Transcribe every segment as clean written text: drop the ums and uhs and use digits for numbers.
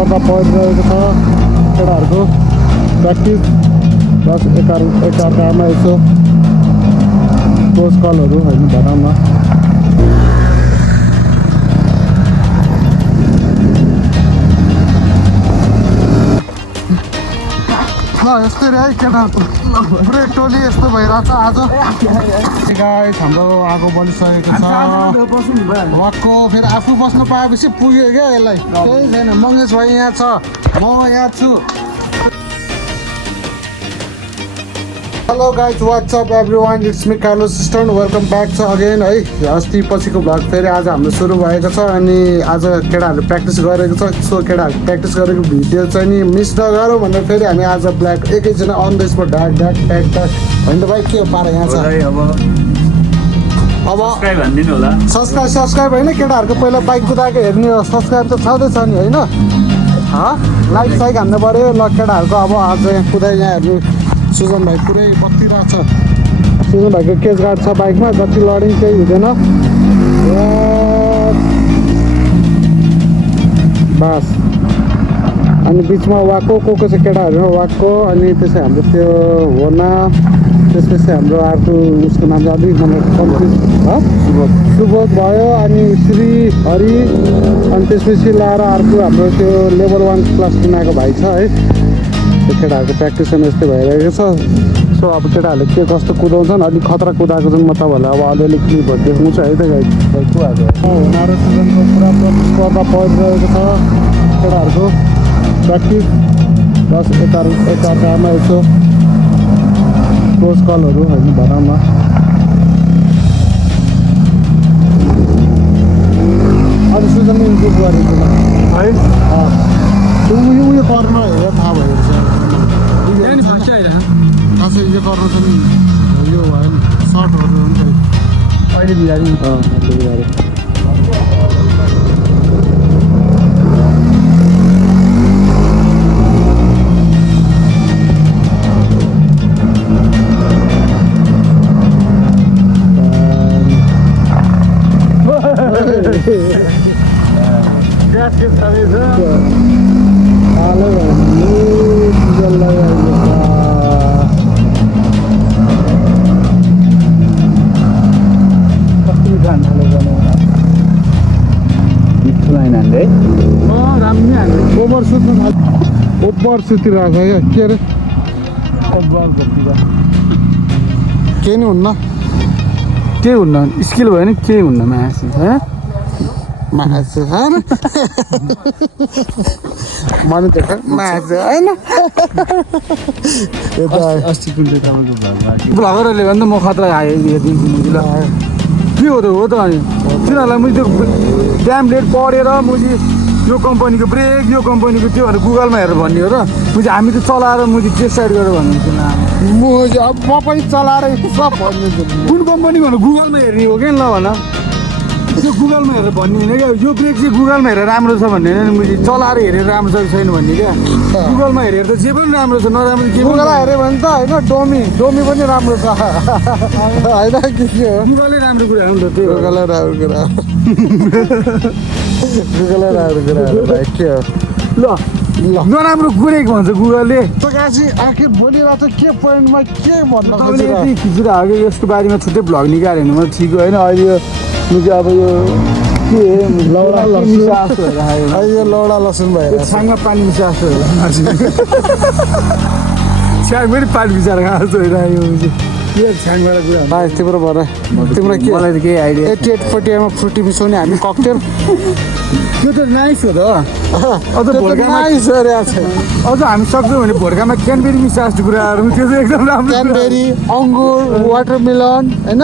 गर्दा परिरहेको छ केटाहरूको प्र्याक्टिस प्लस एकअर्कामा यसो क्लोज कलहरू होइन भनौँ न। यस्तै रे है केटाहरूको पुरै टोली यस्तो भइरहेछ आज। गाइस हाम्रो आगो बलिसकेको छ वाक्क फेरि आफू बस्नु पाएपछि पुग्यो क्या यसलाई। केही छैन, मङ्गेश भाइ यहाँ छ, म यहाँ छु। Hello guys, WhatsApp everyone, it's me Carlos stone, welcome back छ अगेन है। अस्ति पछिको भ्लग फेरि आज हाम्रो सुरु भएको छ अनि आज केटाहरूले प्र्याक्टिस गरेको छ। सो केटाहरूले प्र्याक्टिस गरेको भिडियो चाहिँ नि मिस नगरौँ भनेर फेरि हामी आज ब्ल्याक एकैजना अन द स्पट ढाक ढाक ट्याक ट्याक होइन त भाइ, के हो पारा यहाँ छ। अब सब्सक्राइब होइन, केटाहरूको पहिला बाइक कुदाएको हेर्ने हो, सब्सक्राइब त छँदैछ नि होइन। लाइक साइक हान्नु पऱ्यो ल केटाहरूको। अब आज कुदाइ यहाँ हेर्ने सुजन भाइ पुरै बत्तिरहेको छ। सुजन भाइको केस गार्ड छ बाइकमा, जति लडिङ केही हुँदैन बास। अनि बिचमा वाक्को को चाहिँ केटाहरू वाक्को, अनि त्यसै हाम्रो त्यो होना, त्यसपछि हाम्रो अर्को उसको नाम चाहिँ अलिक मलाई कन्फ्युज सुबोध भयो, अनि श्री हरि, अनि त्यसपछि ल्याएर अर्को हाम्रो त्यो लेभल 1 क्लास टिनाको भाइ छ है। केटाहरूको प्र्याक्टिस यस्तै भइरहेको छ। सो अब केटाहरूले के कस्तो कुदाउँछन्, अलिक खतरा कुदाएको चाहिँ म तपाईँहरूलाई अब अलिअलि क्लिपहरू देखाउँछु है त गाइस। हुनाहरू सिजनको पुरा प्र्याक्टिस गर्दा परिरहेको छ केटाहरूको प्र्याक्टिस प्लस एकअर्कामा यसो क्लोज कलहरू होइन भनौँ न। अनि सुजनले इम्प्रुभ गरेको है उयो गर्न हेरेर थाहा भयो खासै यो गर्न चाहिँ यो भयो नि सर्टहरू हुन्छ अहिले बिगाऱ्यो बिगाऱ्यो। ग्यास के छ ओभर सुतिरहेको छ क्या, के अरे केही नि हुन्न, केही हुन्न, स्किल भयो नि केही हुन्न मासु मासु मन देख मासु होइन। अस्ति कुन चाहिँ तपाईँको भ्लगरहरूले भन्दा म खतरा हेरिदिन्छु मुजी ल के हो त हो त। अनि तिनीहरूलाई मैले त्यो ड्याम लेट पढेर मुजी यो कम्पनीको ब्रेक यो कम्पनीको त्यो भनेर गुगलमा हेरेर भन्ने हो र। मुझे हामी त चलाएर मुझे डिसाइड गरेर भन्नुहुन्छ म पनि चलाएर सब भन्नु कुन कम्पनी भनेर गुगलमा हेर्ने हो क्या ल भन। त्यो गुगलमा हेरेर भन्ने होइन क्या, यो ब्रेक चाहिँ गुगलमा हेरेर राम्रो छ भन्ने होइन, मुझे चलाएर हेरेर राम्रो छ कि छैन भन्ने क्या। गुगलमा हेरेर त जे पनि राम्रो छ, नराम्रो के गुगल हेऱ्यो भने त होइन डोमी पनि राम्रो छ होइन कि के हो। गुगलै राम्रो कुरा हो नि त, त्यो गुगलै राम्रो कुरा गुगलै राम्रो कुरा भाइ के हो। ल नराम्रो कुरै भन्छ गुगलले। आखिर बोलिरहेको छ के पोइन्टमा के भन्नु यति खिचेर हाल्यो यसको बारेमा छुट्टै भ्लग निकाल्यो भने मलाई ठिक होइन। अहिले यो मुझे अब यो के लौडा लौडा लसुन भयो छाङमा पानी मिसा जस्तो छ्याङमै पानी मिसाएर खाएको छोइरहेको के छ्याङबाट कुरा भाइ तिम्रो भएर तिम्रो के मलाई त केही आइडिया 8840 फ्रुटी मिसाउने हामी ककटेल त्यो त नाइस हो त। अझ भोर्कामा नाइस अरे अझ हामी सक्छौँ भने भोर्कामा क्यानबेरी मिसा जस्तो कुराहरू त्यो चाहिँ एकदम राम्रो। क्यानबेरी अङ्गुर वाटरमेलन होइन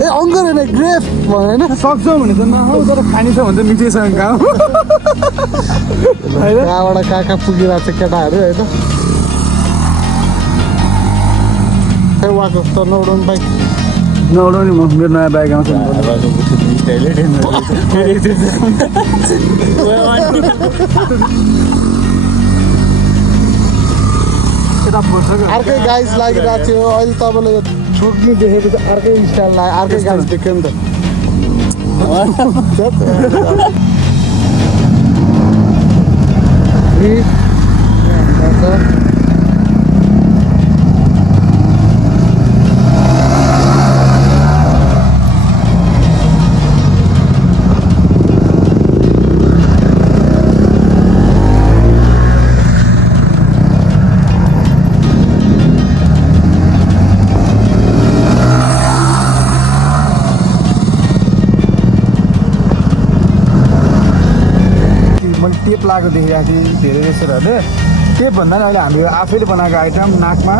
ए अङ्गुर होइन ग्रेप होइन सक्छौँ भने त नखाऊ, तर खाने छ भने त मिठैसँग खाऊ होइन। कहाँबाट कहाँ कहाँ पुगिरहेको छ केटाहरू होइन। खै उहाँको त नौडाउनु बाइक नौडाउने म मेरो नयाँ बाइक आउँछ अर्कै गाइस लागिरहेको थियो। अहिले तपाईँले यो छोड्नु देखेको चाहिँ अर्कै स्टाइल लाग्यो, अर्कै गाइस देख्यो नि त। फेरि मैले टेप लगाएको देखिरहेको थिएँ धेरै रेसरहरूले टेपभन्दा पनि अहिले हामीले आफैले बनाएको आइटम नाकमा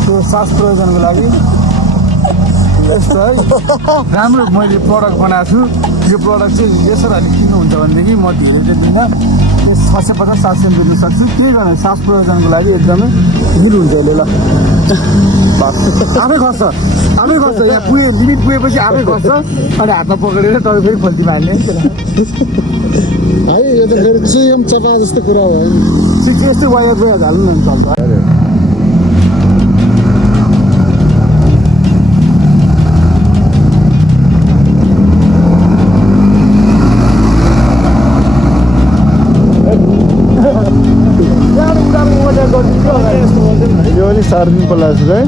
त्यो सास प्रयोजनको लागि यस्तो है राम्रो मैले प्रडक्ट बनाएको छु यो प्रडक्ट चाहिँ रेसरहरूले किन्नुहुन्छ भनेदेखि म धेरै चाहिँ दिन्न 650-700 दिनु सक्छु त्यही कारण सास प्रयोजनको लागि एकदमै हिल हुन्छ यसले ल आफै खस्छ यहाँ पुगे लिमिट पुगेपछि आफै खस्छ अनि हातमा पक्रेर तपाईँ फेरि खोल्टीमा हाल्ने है यो त फेरि चिम चपा जस्तो कुरा हो यस्तो वायर चाहिँ हाल्नु न चल्छ यो अलिक सार्दिनु पर्ला जस्तो है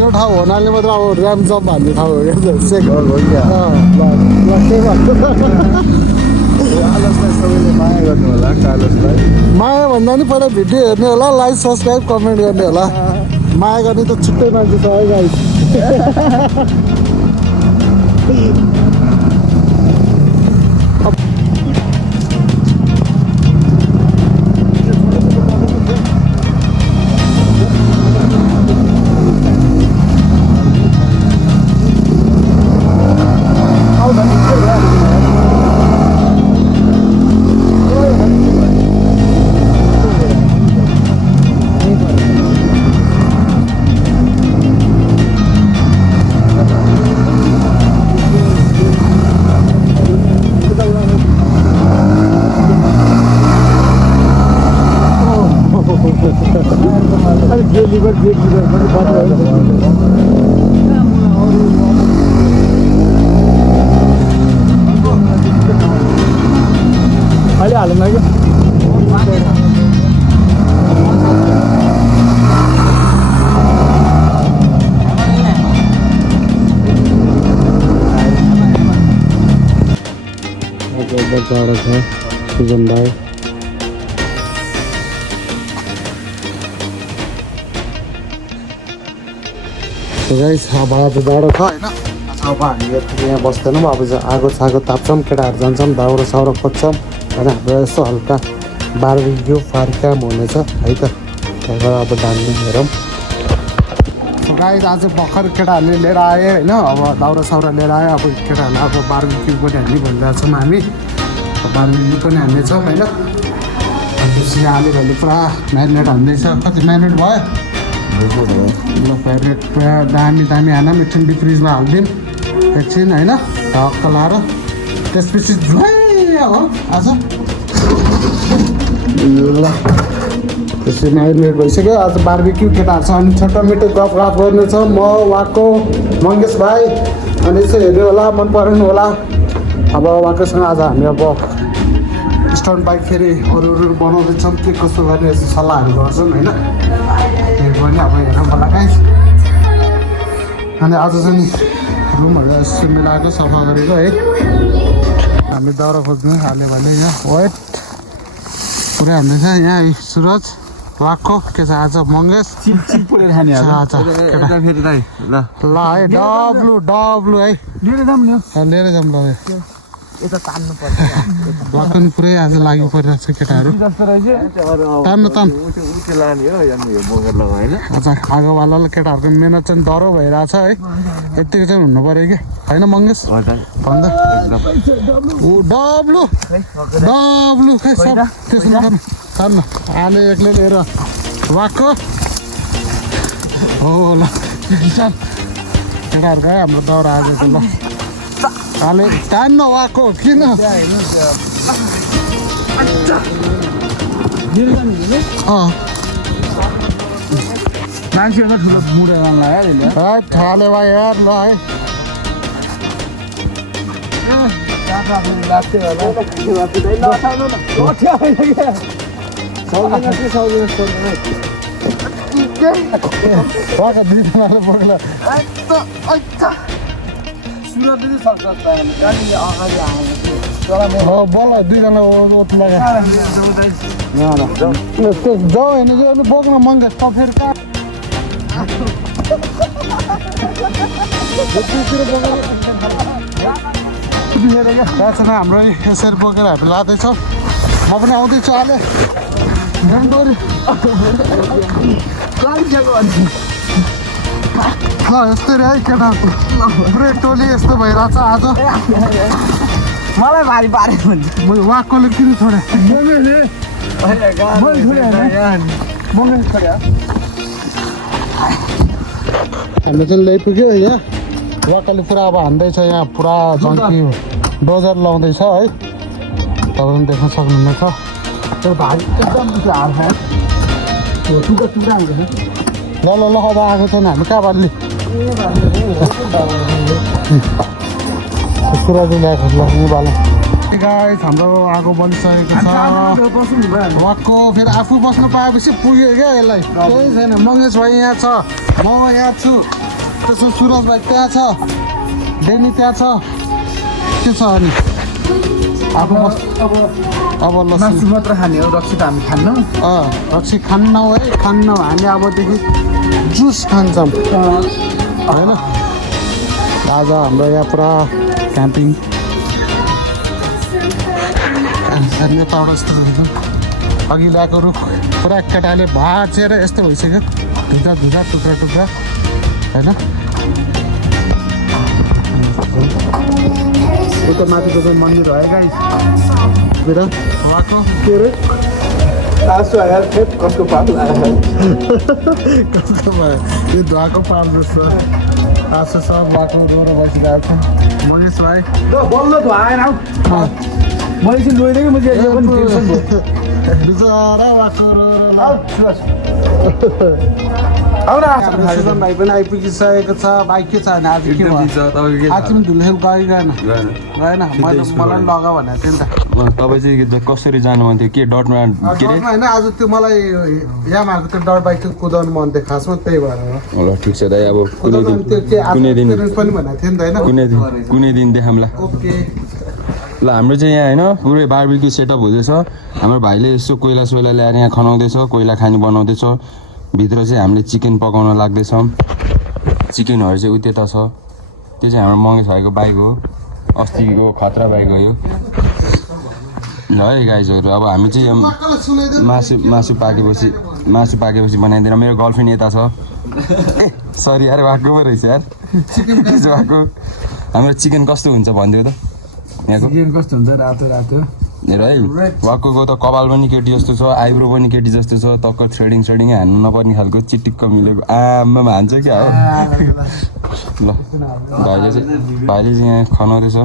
त्यो ठाउँ हुनाले मात्र अब ऱ्याम जम्प हान्ने ठाउँ हो क्या सेक कालसलाई सबैले माया गर्नु होला कालसलाई माया भन्दा नि पहिला भिडियो हेर्ने होला लाइक सब्सक्राइब कमेन्ट गर्ने होला माया गर्ने त छुट्टै मान्छे छ है गाइस लिभर ब्रेक लिभर पनि बन्द अहिले हालौँ न क्या एकदम टाढो छ सुजन भाइ गाइस अब आज जाडो छ होइन अब हामी यहाँ बस्दैनौँ अब चाहिँ आगो सागो ताप्छौँ केटाहरू जान्छौँ दाउरा साउरा खोज्छौँ होइन हाम्रो यसो हल्का बार्बिक्यू फार्क्याम हुनेछ है त त्यहाँबाट अब डान्ने हेरौँ गाइस आज भर्खर केटाहरूले लिएर आयो होइन अब दाउरा साउरा लिएर आयो अब केटाहरूलाई अब बार्बिक्यू पनि हान्ने भनिरहेको छौँ हामी बार्बिक्यू पनि हान्नेछौँ होइन त्यसरी आलुहरूले पुरा म्यारिनेट हान्दैछ कति म्यारिनेट भयो ल फेभरेट दामी दामी हाना एकछिन डिप फ्रिजमा हालिदिउँ एकछिन होइन ढक्क लाएर त्यसपछि हो आज ल त्यसरी म्यारिनेट भइसक्यो आज बार्बिक्यू केटाहरू छ अनि छोटो मिठो गफ गर्नु छ म वाको मङ्गेश भाइ अनि यसो हेर्नु होला मन पराउनु होला अब वाकोसँग आज हामी अब स्टन्ट बाइक फेरि अरू बनाउँदैछौँ के कसो गर्ने यस्तो सल्लाहहरू गर्छौँ होइन त्यो पनि अब हेरौँ होला गाइस अनि आज चाहिँ रुमहरू यसो मिलाएको सफा गरेको है हामी दाउरा खोज्नु हाल्यो भने यहाँ वेट पुरै हान्दैछ यहाँ सुरज वाक्को के छ आज मङ्गेश पुरै खाने आज फेरि दाइ ल ल है डब्लु डब्लु है लिएर जाऊँ नि लिएर जाऊँ ल यता तान्नु पर्छ वाक्को नि पुरै आज लागि परिरहेको छ केटाहरू जस्तो रहेछ तान्नु तान् उठे लाने हो यहाँ यो बोकेर लगाएर आज आगोवालालाई केटाहरूको मेहनत चाहिँ डह्रो भइरहेछ है यत्तिको चाहिँ हुनु पऱ्यो कि होइन मङ्गेश भन्दा ऊ डब्लु डब्लु खै सब त्यसो गर्नु तान्न आले एक्लै लिएर वाक्को हो ल किसान केटाहरूको है हाम्रो दाउरा आएको ल आले तान्न वाक्को किन मान्छेहरू ठुलो मुडे लाग्यो थाले भाइ यार ल है वाका दुईजनाले बोक्ला बोल दुईजना ओत लगा त्यो जाऊ होइन जो बोक्न महँगो त फेरि कहाँ हाम्रो यसरी बोकेर हामी लाँदैछौँ म पनि आउँदैछु अहिले ल यस्तै रे है केटाहरूको पुरै टोली यस्तो भइरहेछ आज मलाई भारी पारे हुन्छ वाक्कोले किन छोडे हामी चाहिँ ल्याइपुग्यो यहाँ वाक्काले पुरा अब हान्दैछ यहाँ पुरा जङ्की डोजर लाउँदैछ है तपाईँ पनि देख्न सक्नुहुनेछ त्यो भारी एकदम मिठो हाल्छ टुक्रा टुक्रा हाल्छ ल ल ल अब आएको छैन हामी कहाँबाट लि सुराजी ल्याएको ल बाले गाइस हाम्रो आगो बनिसकेको छ वाक्को फेरि आफू बस्नु पाएपछि पुग्यो क्या यसलाई केही छैन मङ्गेश भाइ यहाँ छ म यहाँ छु त्यसमा सुरज भाइ त्यहाँ छ डेनी त्यहाँ छ के छ अनि अब मासु मात्र खाने हो रक्सी त हामी खान्न रक्सी खान्नौ है खान्नौ हामी अबदेखि जुस खान्छौँ होइन आज हाम्रो यहाँ पुरा क्याम्पिङ नेपालबाट यस्तो हुन्छ अघि ल्याएको रुख पुरा केटाले भाँचेर यस्तो भइसक्यो धुँदा धुँदा टुक्रा टुक्रा होइन उता माथिको चाहिँ मन्दिर हो है गाइस उहाँको के रे तासु आयो कसको पाप लाग्यो कस्तो भयो यो धुवाको पाल जस्तो आशा सब बाटो रोरो बसिरहेको छ महेश भाइ बल्ल त आएन हौ मैले चाहिँ लोइदिएँ मैले यो पनि टेन्सन भयो बिचरा बाटो रोरो भाइ पनि आइपुगिसकेको छ बाइक के छ भने आज के भयो आज पनि धुलेखेल गयो गएन गएन मलाई लगा भनेको थिएँ नि त तपाईँ चाहिँ कसरी जानु मन थियो के डटमा के अरे होइन आज त्यो मलाई यामाहरूको त्यो डर बाइक चाहिँ कुदाउनु मन थियो खासमा त्यही भएर हो ल ठिक छ दाइ अब कुनै दिन पनि भनेको थियो नि त होइन कुनै दिन देखाउँला ओके ल हाम्रो चाहिँ यहाँ होइन पुरै बारबिक्यू सेटअप हुँदैछ हाम्रो भाइले यसो कोइला सोइला ल्याएर यहाँ खनाउँदैछ कोइला खानी बनाउँदैछ भित्र चाहिँ हामीले चिकन पकाउन लाग्दैछौँ चिकनहरू चाहिँ उता छ त्यो चाहिँ हाम्रो मङ्गेश भाइको बाइक हो अस्तिको खतरा बाइक हो यो ल है गाइजहरू अब हामी चाहिँ मासु पाकेपछि बनाइदिएर मेरो गर्लफ्रेन्ड यता छ ए सरी यार भएको पो रहेछ यार भएको हाम्रो चिकन कस्तो हुन्छ भनिदियो त यहाँको चिकन कस्तो हुन्छ रातो रातो हेर है वाक्को त कपाल पनि केटी जस्तो छ आइब्रो पनि केटी जस्तो छ टक्क थ्रेडिङ हान्नु नपर्ने खालको चिटिक्क मिलेको आमामा हान्छ क्या हो ल भाइले चाहिँ यहाँ खनाउँदैछ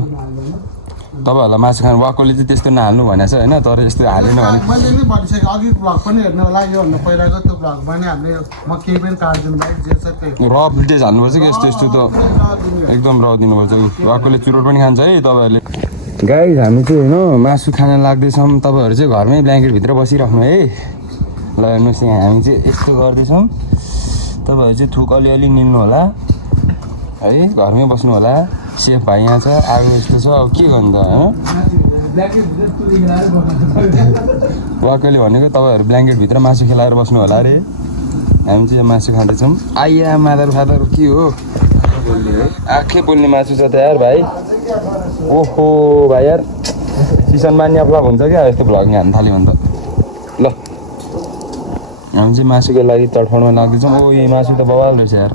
तपाईँहरूलाई मासु खानु वाक्कोले चाहिँ त्यस्तो नहाल्नु भनेको छ होइन तर यस्तो हालेन भने मैले नै भनिसकेँ अघि भ्लग पनि हेर्नु होला योभन्दा पहिलाको त्यो भ्लगमा नै हामीले म केही पनि काट्दिनु बाइक जे छ त्यही र भिडियोज हाल्नुपर्छ कि यस्तो यस्तो त एकदम र दिनुपर्छ वाक्कोले चुरोट पनि खान्छ है तपाईँहरूले गाइस हामी चाहिँ होइन मासु खान लाग्दैछौँ तपाईँहरू चाहिँ घरमै ब्ल्याङ्केटभित्र बसिराख्नु है ल हेर्नुहोस् यहाँ हामी चाहिँ यस्तो गर्दैछौँ तपाईँहरू चाहिँ थुक अलिअलि निल्नु होला है घरमै बस्नु होला सेफ भाइ यहाँ छ आगो यस्तो छ अब के गर्नु त होइन वाक्कोले भनेको तपाईँहरू ब्ल्याङ्केटभित्र मासु खेलाएर बस्नु होला अरे हामी चाहिँ मासु खाँदैछौँ आइया मादर फादर के हो आँखै बोल्ने मासु छ त यार भाइ ओहो भाइ यार सिजन मान्ने भ्लग हुन्छ क्या यस्तो भ्लग हान्नु थाल्यो भने त ल हामी चाहिँ मासुको लागि तडफाउनमा लाग्दैछौँ ओ यो मासु त बवाल रहेछ यार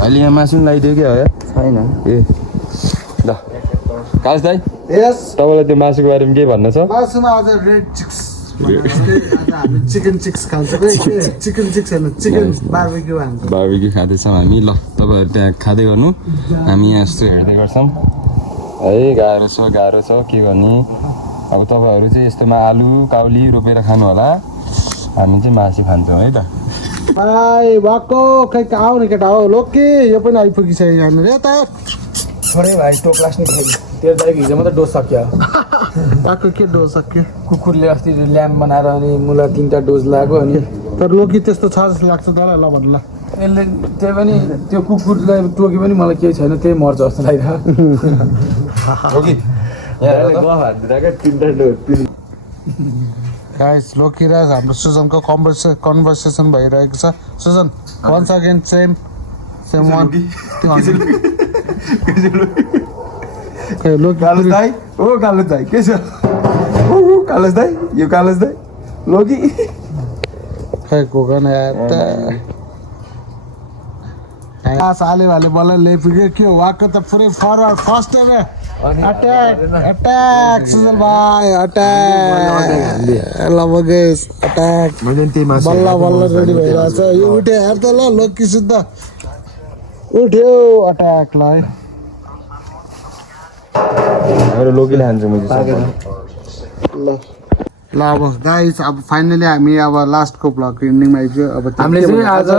अहिले यहाँ मासु पनि लगाइदियो क्या हो यार छैन ए ल काश दाइ यस तपाईँलाई त्यो मासुको बारेमा केही भन्नु छ मासुमा आज रेड चिक्स आज हामी चिकन चिक्स खान्छौँ चिकन चिक्स होइन चिकन बार्बिक्यू हान्छ बार्बिक्यू खाँदैछौँ हामी ल तपाईँहरू त्यहाँ खाँदै गर्नु हामी यहाँ यस्तो हेर्दै गर्छौँ है गाह्रो छ के गर्ने अब तपाईँहरू चाहिँ यस्तोमा आलु काउली रोपेर खानु होला हामी चाहिँ मासु खान्छौँ है त भाइ भएको खै आऊ न केटा हो लोके यो पनि आइपुगिसक्यो यहाँनिर यता छोडे भाइ टोक लास्ने फेरि तेरो दाइको हिजो मात्रै डोज सक्यो पाएको के डोज सक्यो कुकुरले अस्ति ल्याम्प बनाएर अनि मलाई 3टा डोज लाग्यो अनि तर लोकी त्यस्तो छ जस्तो लाग्छ तँलाई ल भन्नु ल यसले त्यही पनि त्यो कुकुरलाई टोके पनि मलाई केही छैन त्यही मर्छ जस्तो लागिरहेको हो कि गाइस लोकी र हाम्रो सुजनको कन्भर्सेसन भइरहेको छ सुजन वन्स अगेन सेम वान लोकी कालस दाई ओ कालस दाई के छ ओ कालस दाई यो कालस दाई लोकी खै कोकन यार साले वाले बल्ल लेपुग्यो के हो वाक्क त पुरै forward first time attack Sujal भाइ अट्याक ल बगेस अट्याक बल्ल बल्ल रेडी भइरहेछ यो उठ्यो हेर त ल लोकी सिद्ध उठ्यो अट्याक ल है मेरो लोकीले हान्छ मैले ल अब गाइस अब फाइनली हामी अब लास्टको ब्लगको इन्डिङमा आइपुग्यो अब हामीले चाहिँ आज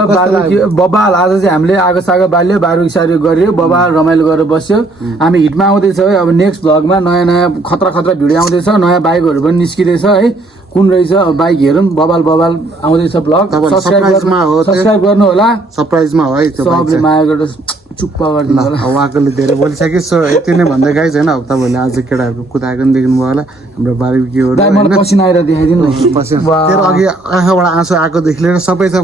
बबाल आज चाहिँ हामीले आगो सागो बाल्यो बारुकी सारी गऱ्यो बबाल रमाइलो गरेर बस्यो हामी हिटमा आउँदैछ है अब नेक्स्ट ब्लगमा नयाँ नयाँ खतरा खतरा भिडियो आउँदैछ नयाँ बाइकहरू पनि निस्किँदैछ है कुन रहेछ अब बाइक हेरौँ बबाल आउँदैछ ब्लग सब्सक्राइब गर्नु होला सरप्राइजमा हो है त्यो सबले माया गरेर चुप्प गरिदिनु होला उहाँकोले धेरै बोलिसक्यो सो यति नै भन्दै गाइज होइन अब तपाईँहरूले आज केटाहरूको कुदाएको पनि देख्नुभयो होला हाम्रो बार्बिक्यूहरू दाइ मलाई पसिना आएर देखाइदिनु न तेरो अघि आँखाबाट आँसु आएकोदेखि लिएर सबै छ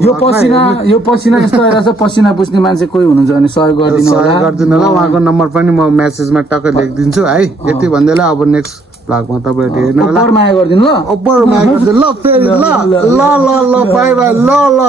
यो पसिना यस्तो आइरहेछ पसिना पुस्ने मान्छे कोही हुनुहुन्छ भने सहयोग गरिदिनु होला सहयोग गरिदिनु होला उहाँको नम्बर पनि म मेसेजमा टक्क लेखिदिन्छु है यति भन्दैला अब नेक्स्ट ब्लगमा तपाईँहरूले हेर्नु होला माया गरिदिनु ल ओपर माया गरिदिनु ल फेरि ल ल ल बाई बाई ल ल